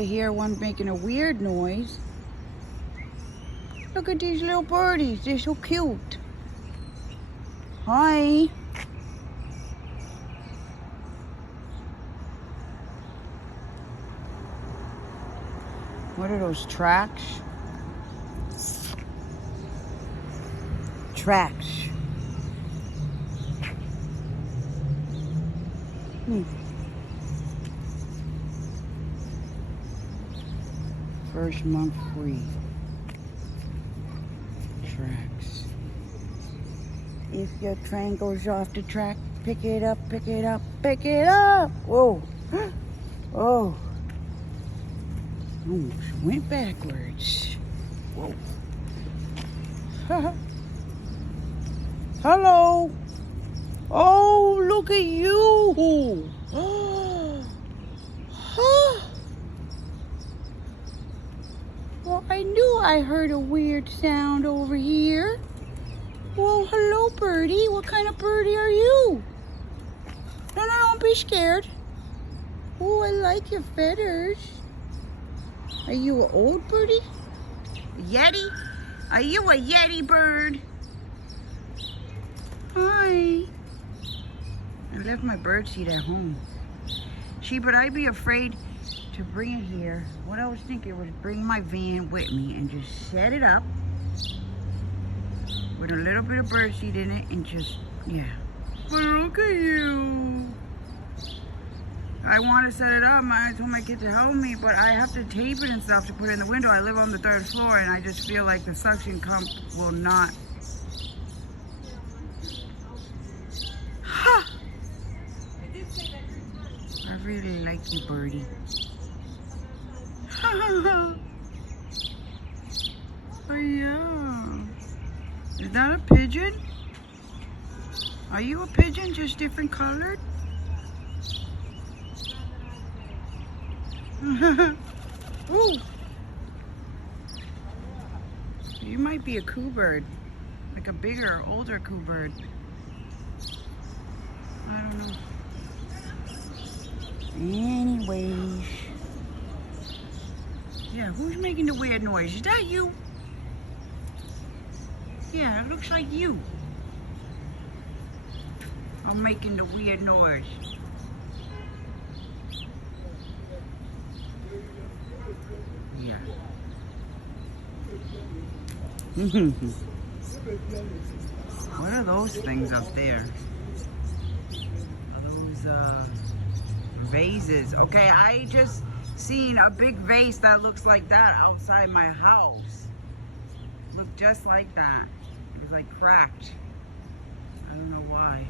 I hear one making a weird noise. Look at these little birdies. They're so cute. Hi. What are those tracks? Tracks. First month free. Tracks. If your train goes off the track, pick it up, pick it up, pick it up. Whoa. Oh. Almost went backwards. Whoa. Hello. Oh, look at you. Well, I knew I heard a weird sound over here. Well, hello, birdie. What kind of birdie are you? No, don't be scared. Oh, I like your feathers. Are you an old birdie? A Yeti? Are you a Yeti bird? Hi. I left my bird seat at home. But I'd be afraid to bring it here. What I was thinking was bring my van with me and just set it up with a little bit of bird seat in it and just, yeah. But look at you. I want to set it up. I told my kid to help me, but I have to tape it and stuff to put it in the window. I live on the 3rd floor and I just feel like the suction pump will not. Ha! I really like you, birdie. Oh yeah. Is that a pigeon? Are you a pigeon, just different colored? Ooh. You might be a coo bird. Like a bigger, older coo bird. I don't know. Anyways. Yeah, who's making the weird noise? Is that you? Yeah, it looks like you. I'm making the weird noise. Yeah. What are those things up there? Are those vases? Okay, I just seen a big vase that looks like that outside my house. Looked just like that. It was like cracked. I don't know why.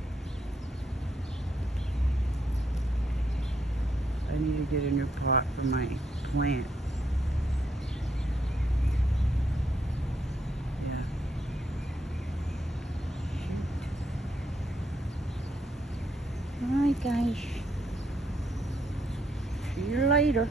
I need to get a new pot for my plant. Yeah. Shoot. Alright guys. See you later.